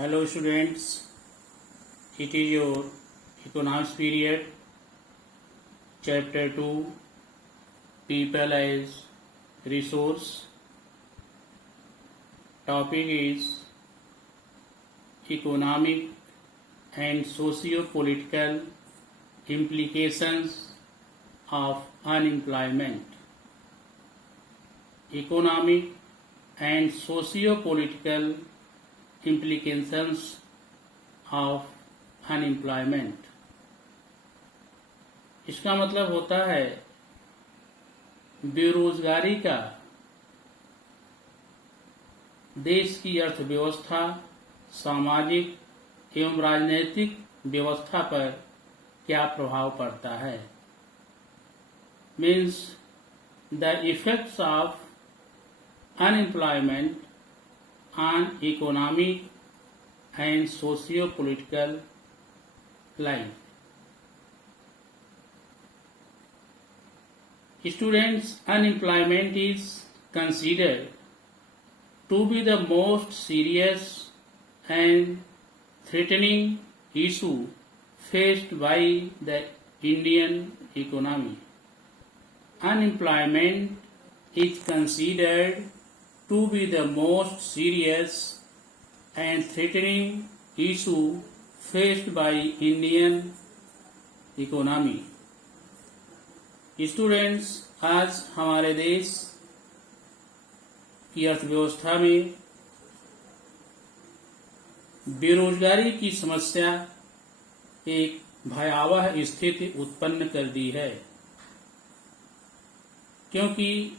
Hello students, it is your economics period, chapter 2, people as resource. Topic is economic and socio-political implications of unemployment. Economic and socio-political implications of unemployment. इसका मतलब होता है बेरोजगारी का देश की अर्थव्यवस्था, सामाजिक एवं राजनीतिक व्यवस्था पर क्या प्रभाव पड़ता है। Means the effects of unemployment on economic and socio-political life. Students, unemployment is considered to be the most serious and threatening issue faced by the Indian economy. Unemployment is considered to be the most serious and threatening issue faced by Indian economy. Students, आज हमारे देश की अर्थव्यवस्था में बेरोजगारी की समस्या एक भयावह स्थिति उत्पन्न कर दी है, क्योंकि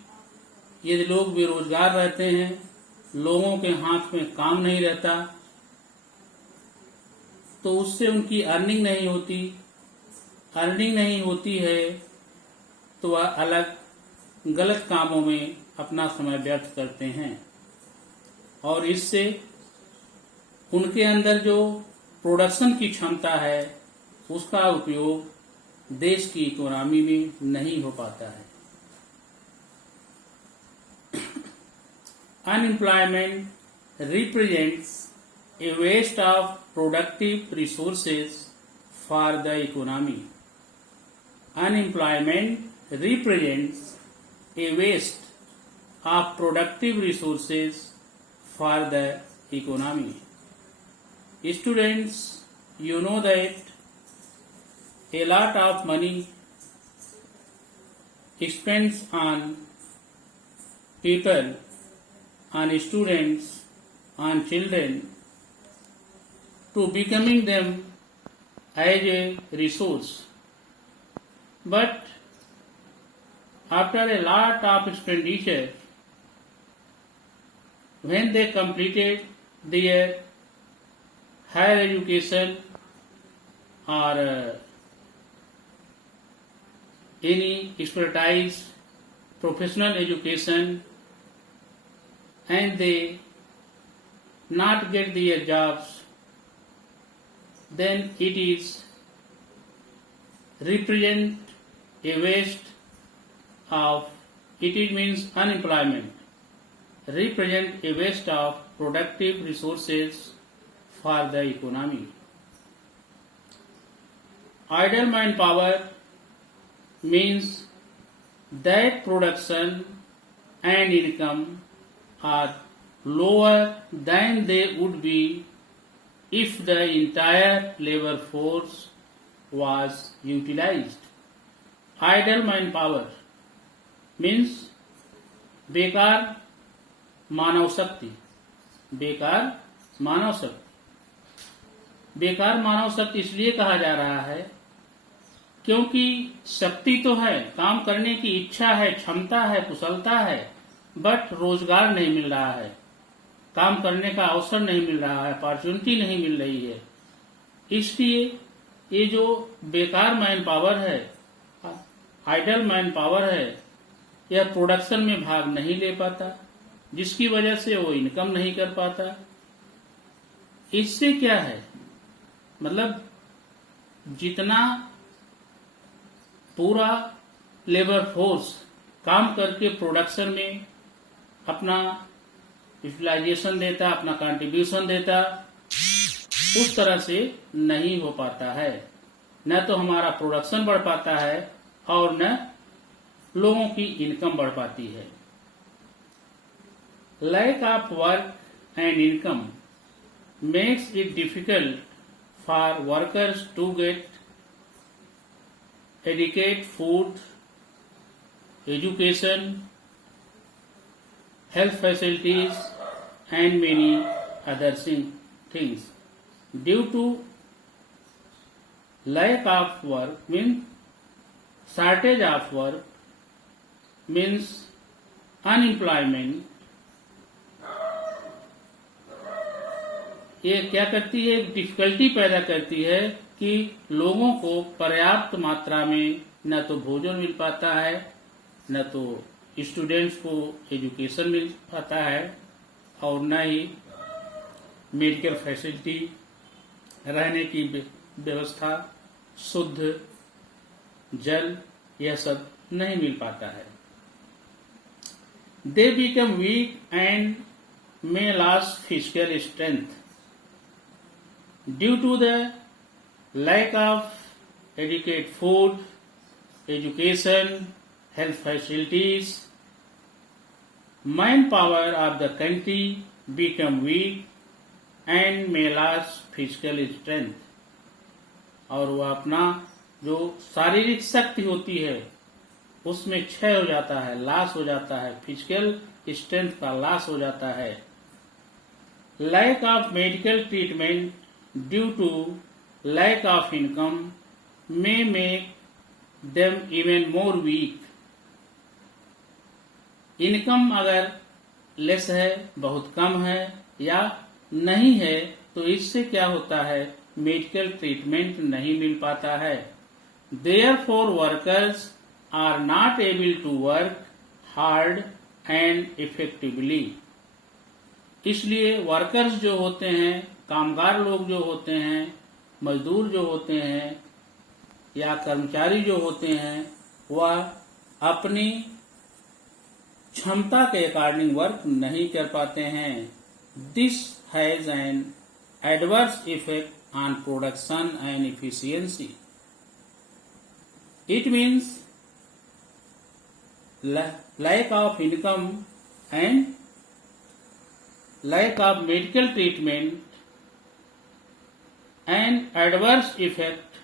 यदि लोग बेरोजगार रहते हैं, लोगों के हाथ में काम नहीं रहता, तो उससे उनकी अर्निंग नहीं होती। अर्निंग नहीं होती है तो वह अलग गलत कामों में अपना समय व्यर्थ करते हैं और इससे उनके अंदर जो प्रोडक्शन की क्षमता है उसका उपयोग देश की इकोनॉमी में नहीं हो पाता है। Unemployment represents a waste of productive resources for the economy. Unemployment represents a waste of productive resources for the economy. Students, you know that a lot of money spent on people, on students, on children, to becoming them as a resource. But after a lot of expenditure, when they completed their higher education or any expertise, professional education, and they not get their jobs, then it is represent a waste of, it means unemployment, represent a waste of productive resources for the economy. Idle manpower means that production and income are lower than they would be if the entire labor force was utilized. Idle manpower means बेकार मानव शक्ति। बेकार मानव शक्ति, बेकार मानव शक्ति इसलिए कहा जा रहा है क्योंकि शक्ति तो है, काम करने की इच्छा है, क्षमता है, कुशलता है, बट रोजगार नहीं मिल रहा है, काम करने का अवसर नहीं मिल रहा है, अपॉर्चुनिटी नहीं मिल रही है। इसलिए ये जो बेकार मैन पावर है, आइडल मैन पावर है, यह प्रोडक्शन में भाग नहीं ले पाता, जिसकी वजह से वो इनकम नहीं कर पाता। इससे क्या है, मतलब जितना पूरा लेबर फोर्स काम करके प्रोडक्शन में अपना यूटिलाइजेशन देता, अपना कंट्रीब्यूशन देता, उस तरह से नहीं हो पाता है। न तो हमारा प्रोडक्शन बढ़ पाता है और न लोगों की इनकम बढ़ पाती है। Lack of work and income makes it difficult for workers to get adequate food, education, health facilities, and many other things. Due to lack of work means shortage of work means unemployment. ये क्या करती है, एक difficulty पैदा करती है कि लोगों को पर्याप्त मात्रा में न तो भोजन मिल पाता है, न तो स्टूडेंट्स को एजुकेशन मिल पाता है, और न ही मेडिकल फैसिलिटी, रहने की व्यवस्था, शुद्ध जल, यह सब नहीं मिल पाता है। They become weak and may loss physical strength due to the lack of adequate food, education, health facilities. Manpower of the country become weak and may lose physical strength. और वह अपना जो शारीरिक शक्ति होती है उसमें क्षय हो जाता है, लॉस हो जाता है, फिजिकल स्ट्रेंथ का लॉस हो जाता है। Lack of medical treatment due to lack of income may make them even more weak. Income अगर लेस है, बहुत कम है या नहीं है, तो इससे क्या होता है, मेडिकल ट्रीटमेंट नहीं मिल पाता है। Therefore workers are not able to work hard and effectively. इसलिए वर्कर्स जो होते हैं, कामगार लोग जो होते हैं, मजदूर जो होते हैं या कर्मचारी जो होते हैं, वह अपनी क्षमता के अकॉर्डिंग वर्क नहीं कर पाते हैं। This has an adverse effect on production and efficiency. It means lack of income and lack of medical treatment and adverse effect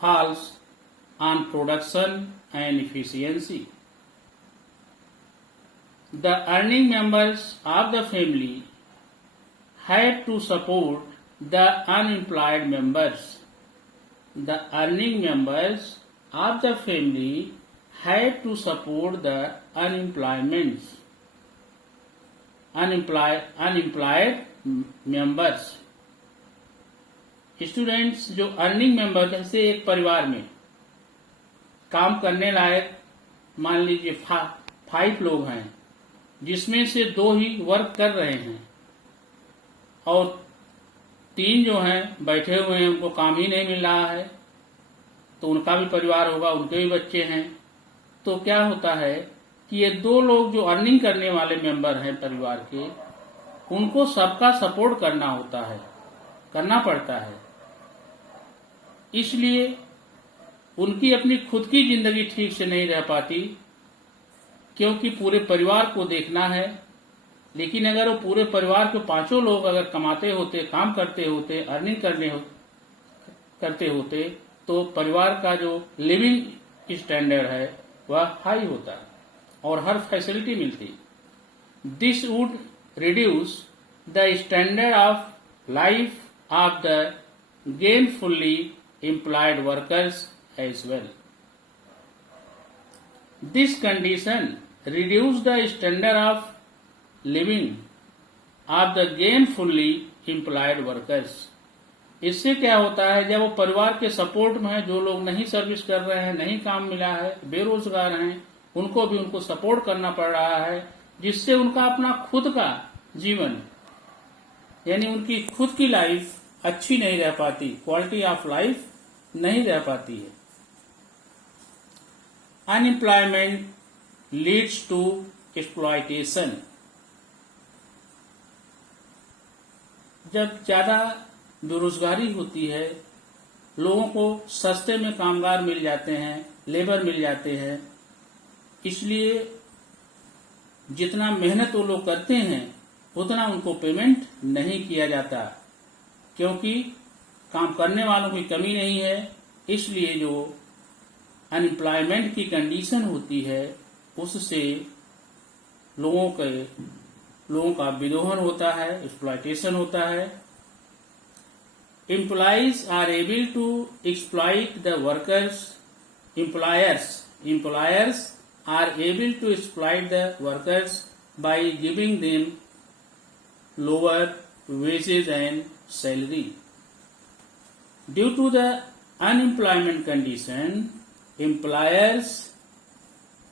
falls on production and efficiency. The earning members of the family had to support the unemployed members. The earning members of the family had to support the unemployed members. Students जो earning member, जैसे एक परिवार में काम करने लायक मान लीजिए 5 लोग हैं, जिसमें से 2 ही वर्क कर रहे हैं और 3 जो हैं बैठे हुए हैं, उनको काम ही नहीं मिल रहा है, तो उनका भी परिवार होगा, उनके भी बच्चे हैं। तो क्या होता है कि ये 2 लोग जो अर्निंग करने वाले मेंबर हैं परिवार के, उनको सबका सपोर्ट करना पड़ता है। इसलिए उनकी अपनी खुद की जिंदगी ठीक से नहीं रह पाती, क्योंकि पूरे परिवार को देखना है। लेकिन अगर वो पूरे परिवार के 5 लोग अगर कमाते होते, काम करते होते, अर्निंग करते होते, तो परिवार का जो लिविंग स्टैंडर्ड है वह हाई होता और हर फैसिलिटी मिलती। This would reduce the standard of life of the gainfully employed workers as well. This condition reduces the standard of living of the gainfully employed workers. इससे क्या होता है, जब वो परिवार के सपोर्ट में है, जो लोग नहीं सर्विस कर रहे हैं, नहीं काम मिला है, बेरोजगार हैं, उनको सपोर्ट करना पड़ रहा है, जिससे उनका अपना खुद का जीवन यानी उनकी खुद की लाइफ अच्छी नहीं रह पाती, क्वालिटी ऑफ लाइफ नहीं रह पाती है। Unemployment leads to exploitation. जब ज़्यादा बेरोजगारी होती है, लोगों को सस्ते में कामगार मिल जाते हैं, लेबर मिल जाते हैं, इसलिए जितना मेहनत वो लोग करते हैं उतना उनको पेमेंट नहीं किया जाता, क्योंकि काम करने वालों की कमी नहीं है। इसलिए जो अनएम्प्लॉयमेंट की कंडीशन होती है उससे लोगों का विदोहन होता है, एक्सप्लॉयटेशन होता है। Employees are able to exploit the workers. Employers are able to exploit the workers by giving them lower wages and salary. Due to the unemployment condition, employers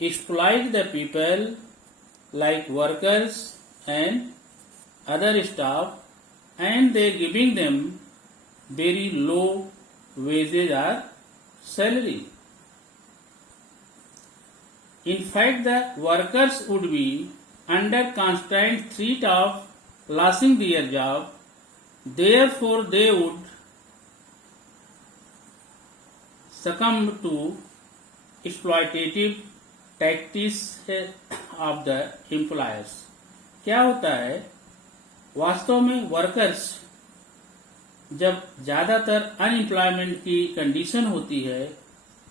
exploit the people like workers and other staff, and they giving them very low wages or salary. In fact, the workers would be under constant threat of losing their job. Therefore, they would succumb to exploitative tactics of the employers. क्या होता है, वास्तव में workers जब ज्यादातर unemployment की condition होती है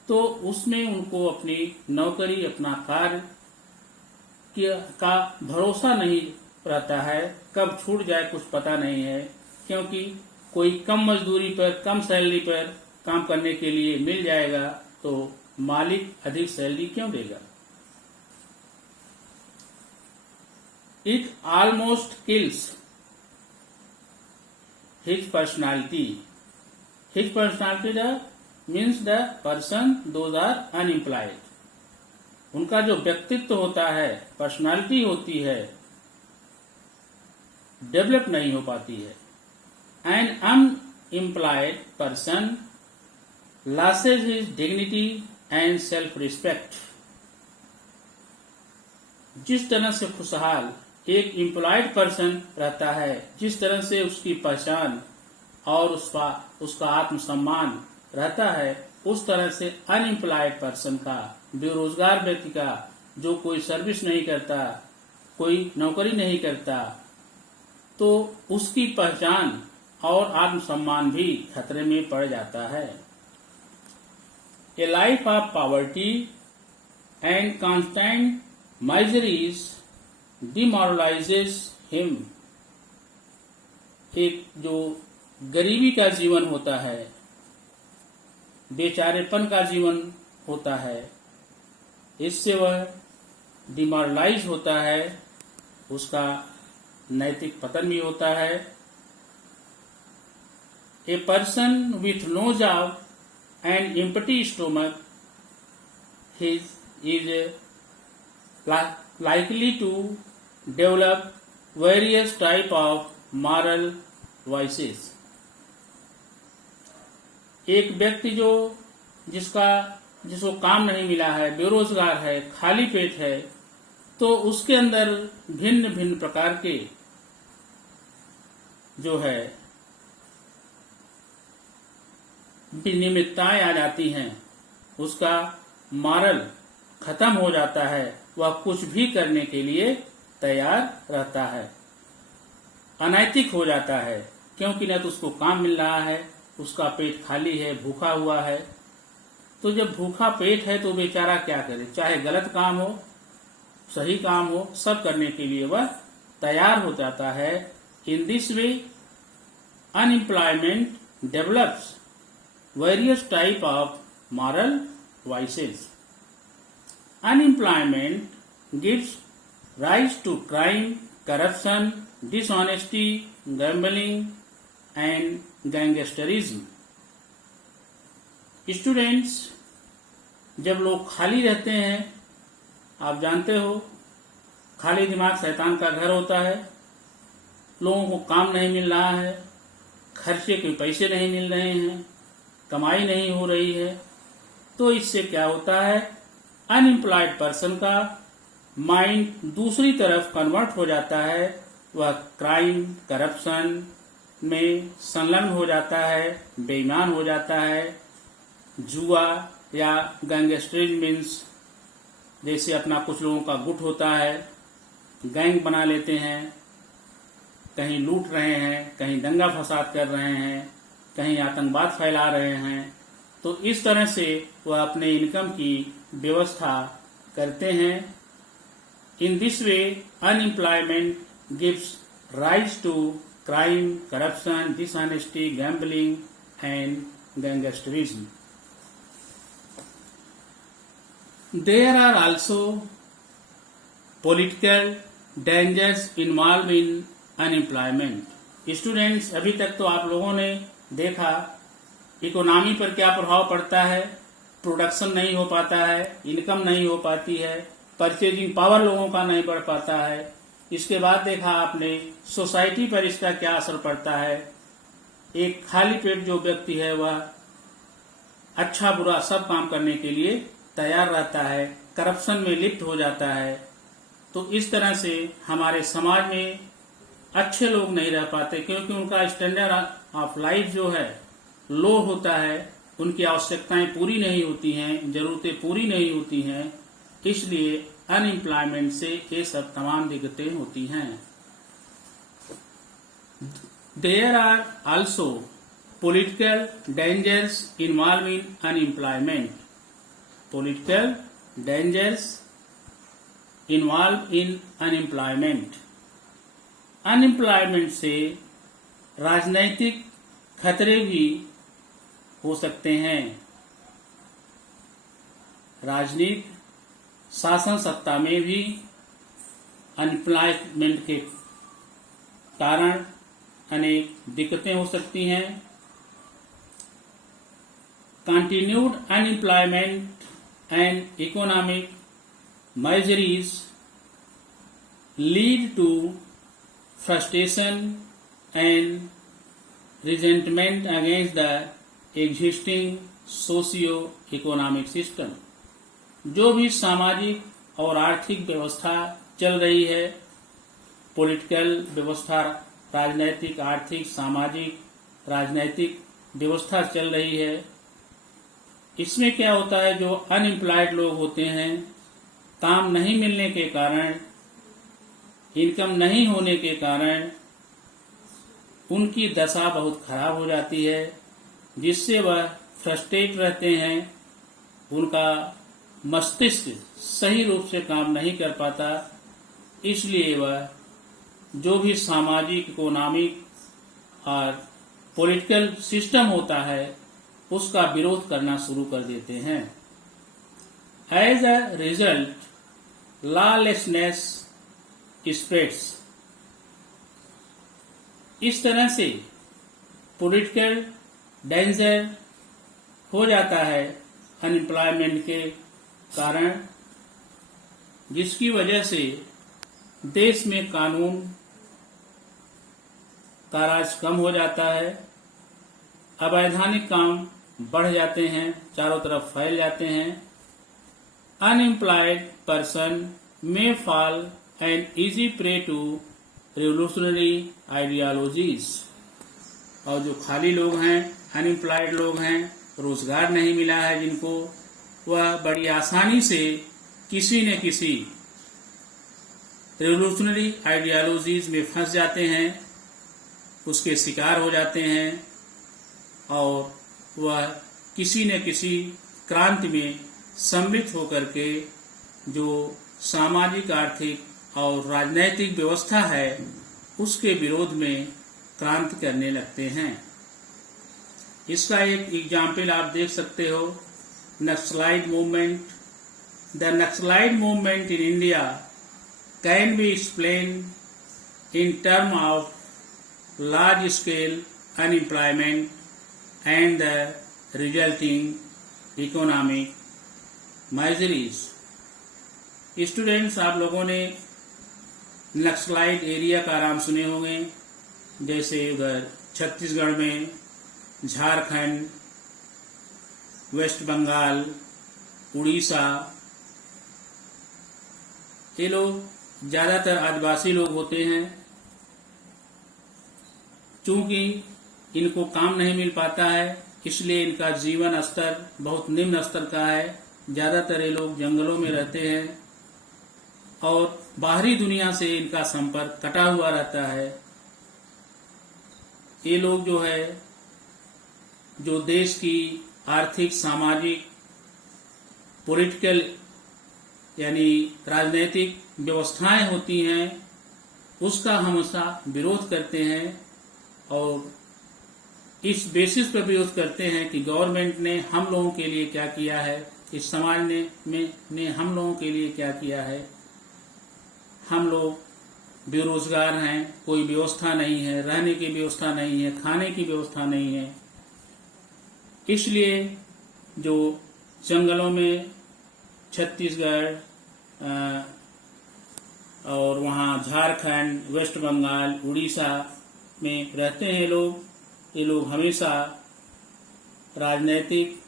तो उसमें उनको अपनी नौकरी, अपना कार्य का भरोसा नहीं रहता है, कब छूट जाए कुछ पता नहीं है, क्योंकि कोई कम मजदूरी पर, कम सैलरी पर काम करने के लिए मिल जाएगा तो मालिक अधिक सैलरी क्यों देगा। It almost kills his personality. His personality means the person those are unemployed. उनका जो व्यक्तित्व होता है, पर्सनालिटी होती है, डेवलप नहीं हो पाती है। An unemployed person loses his dignity and self-respect. जिस तरह से खुशहाल एक एम्प्लॉयड पर्सन रहता है, जिस तरह से उसकी पहचान और उसका आत्मसम्मान रहता है, उस तरह से अनएम्प्लॉयड पर्सन का, बेरोजगार व्यक्ति का, जो कोई सर्विस नहीं करता, कोई नौकरी नहीं करता, तो उसकी पहचान और आत्मसम्मान भी खतरे में पड़ जाता है। ए life of poverty and constant miseries demoralizes him. एक जो गरीबी का जीवन होता है, बेचारेपन का जीवन होता है, इससे वह डिमोरलाइज होता है, उसका नैतिक पतन भी होता है। A person with no job and empty stomach is likely to develop various type of moral vices. एक व्यक्ति जिसको काम नहीं मिला है, बेरोजगार है, खाली पेट है, तो उसके अंदर भिन्न भिन्न प्रकार के जो है निमित्ताएं आ जाती हैं, उसका मॉरल खत्म हो जाता है, वह कुछ भी करने के लिए तैयार रहता है, अनैतिक हो जाता है, क्योंकि न तो उसको काम मिल रहा है, उसका पेट खाली है, भूखा हुआ है। तो जब भूखा पेट है तो बेचारा क्या करे, चाहे गलत काम हो, सही काम हो, सब करने के लिए वह तैयार हो जाता है। इन this way unemployment develops various type of moral vices. Unemployment gives rise to crime, corruption, dishonesty, gambling and gangsterism. Students, जब लोग खाली रहते हैं, आप जानते हो खाली दिमाग शैतान का घर होता है, लोगों को काम नहीं मिल रहा है, खर्चे के पैसे नहीं मिल रहे हैं, कमाई नहीं हो रही है, तो इससे क्या होता है, अनएम्प्लॉयड पर्सन का माइंड दूसरी तरफ कन्वर्ट हो जाता है, वह क्राइम, करप्शन में संलग्न हो जाता है, बेईमान हो जाता है। जुआ या गैंगस्टरिज्म मीन्स जैसे अपना कुछ लोगों का गुट होता है, गैंग बना लेते हैं, कहीं लूट रहे हैं, कहीं दंगा फसाद कर रहे हैं, कहीं आतंकवाद फैला रहे हैं। तो इस तरह से वह अपने इनकम की व्यवस्था करते हैं। In this way unemployment gives rise to crime, corruption, dishonesty, gambling and gangsterism. There are also political dangers involved in unemployment. Students, अभी तक तो आप लोगों ने देखा इकोनॉमी पर क्या प्रभाव पड़ता है। प्रोडक्शन नहीं हो पाता है, इनकम नहीं हो पाती है, परचेजिंग पावर लोगों का नहीं बढ़ पाता है। इसके बाद देखा आपने सोसाइटी पर इसका क्या असर पड़ता है। एक खाली पेट जो व्यक्ति है वह अच्छा बुरा सब काम करने के लिए तैयार रहता है, करप्शन में लिप्त हो जाता है। तो इस तरह से हमारे समाज में अच्छे लोग नहीं रह पाते, क्योंकि उनका स्टैंडर्ड ऑफ लाइफ जो है लो होता है, उनकी आवश्यकताएं पूरी नहीं होती हैं, जरूरतें पूरी नहीं होती हैं। इसलिए अनएम्प्लॉयमेंट से ये सब तमाम दिक्कतें होती हैं। There are also political dangers involved in unemployment. Political dangers involved in unemployment. Unemployment से राजनैतिक खतरे भी हो सकते हैं। राजनीतिक शासन सत्ता में भी अनएम्प्लॉयमेंट के कारण अनेक दिक्कतें हो सकती हैं। Continued unemployment and economic miseries lead to frustration and resentment against the existing socio-economic system. जो भी सामाजिक और आर्थिक व्यवस्था चल रही है, पॉलिटिकल व्यवस्था, राजनैतिक, आर्थिक, सामाजिक, राजनैतिक व्यवस्था चल रही है, इसमें क्या होता है, जो अनएम्प्लॉयड लोग होते हैं, काम नहीं मिलने के कारण, इनकम नहीं होने के कारण उनकी दशा बहुत खराब हो जाती है, जिससे वह फ्रस्ट्रेट रहते हैं। उनका मस्तिष्क सही रूप से काम नहीं कर पाता, इसलिए वह जो भी सामाजिक, इकोनॉमिक और पॉलिटिकल सिस्टम होता है उसका विरोध करना शुरू कर देते हैं। As a result lawlessness spreads. इस तरह से पॉलिटिकल डेंजर हो जाता है अनएम्प्लॉयमेंट के कारण, जिसकी वजह से देश में कानून का राज कम हो जाता है, अवैधानिक काम बढ़ जाते हैं, चारों तरफ फैल जाते हैं। Unemployed person may fall an easy prey to revolutionary ideologies. और जो खाली लोग हैं, अनएम्प्लॉयड लोग हैं, रोजगार नहीं मिला है जिनको, वह बड़ी आसानी से किसी न किसी रिवोल्यूशनरी आइडियोलॉजीज में फंस जाते हैं, उसके शिकार हो जाते हैं और वह किसी न किसी क्रांति में सम्मिलित होकर के जो सामाजिक, आर्थिक और राजनैतिक व्यवस्था है उसके विरोध में क्रांति करने लगते हैं। इसका एक एग्जाम्पल आप देख सकते हो, naxalite movement. The naxalite movement in India can be explain in term of large scale unemployment and the resulting economic miseries. Students, आप लोगों ने नक्सलाइट एरिया का नाम सुने होंगे, जैसे उधर छत्तीसगढ़ में, झारखंड, वेस्ट बंगाल, उड़ीसा। ये लोग ज्यादातर आदिवासी लोग होते हैं। चूंकि इनको काम नहीं मिल पाता है, इसलिए इनका जीवन स्तर बहुत निम्न स्तर का है। ज्यादातर ये लोग जंगलों में रहते हैं और बाहरी दुनिया से इनका संपर्क कटा हुआ रहता है। ये लोग जो है, जो देश की आर्थिक, सामाजिक, पॉलिटिकल यानी राजनीतिक व्यवस्थाएं होती हैं, उसका हमेशा विरोध करते हैं और इस बेसिस पर विरोध करते हैं कि गवर्नमेंट ने हम लोगों के लिए क्या किया है, इस समाज ने हम लोगों के लिए क्या किया है। हम लोग बेरोजगार हैं, कोई व्यवस्था नहीं है, रहने की व्यवस्था नहीं है, खाने की व्यवस्था नहीं है। इसलिए जो जंगलों में छत्तीसगढ़ और वहाँ झारखंड, वेस्ट बंगाल, उड़ीसा में रहते हैं लोग, ये लोग हमेशा राजनीतिक,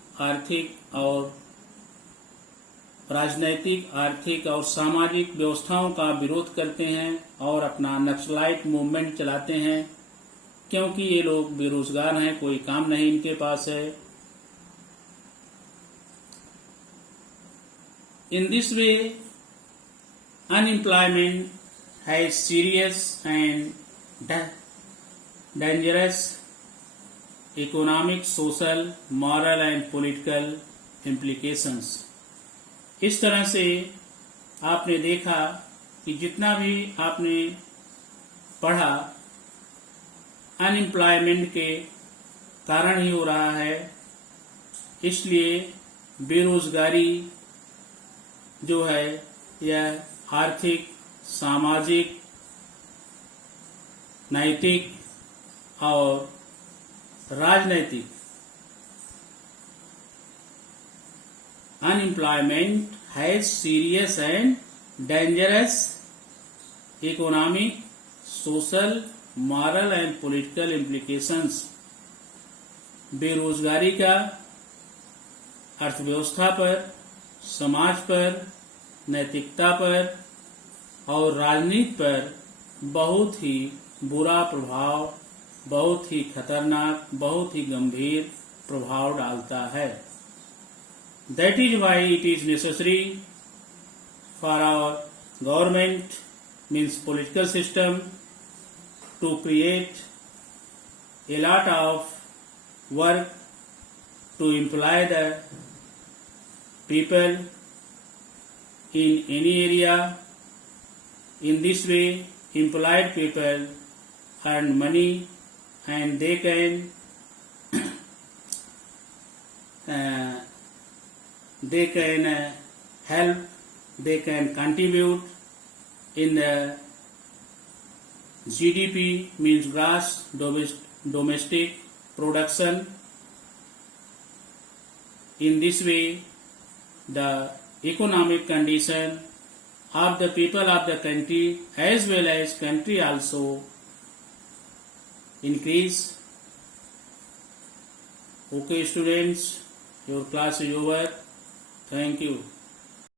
आर्थिक और सामाजिक व्यवस्थाओं का विरोध करते हैं और अपना नक्सलाइट मूवमेंट चलाते हैं, क्योंकि ये लोग बेरोजगार हैं, कोई काम नहीं इनके पास है। इन this way unemployment has serious and dangerous economic, social, moral and political implications। इस तरह से आपने देखा कि जितना भी आपने पढ़ा, अनएम्प्लॉयमेंट के कारण ही हो रहा है। इसलिए बेरोजगारी जो है यह आर्थिक, सामाजिक, नैतिक और राजनैतिक unemployment has serious and dangerous economic, social, moral and political implications। बेरोजगारी का अर्थव्यवस्था पर, समाज पर, नैतिकता पर और राजनीति पर बहुत ही बुरा प्रभाव, बहुत ही खतरनाक, बहुत ही गंभीर प्रभाव डालता है। That is why it is necessary for our government, means political system, to create a lot of work to employ the people in any area. In this way, employed people earn money and they can help, they can contribute in the GDP, means gross domestic production. In this way, the economic condition of the people of the country as well as country also increase. Okay students, your class is over. Thank you.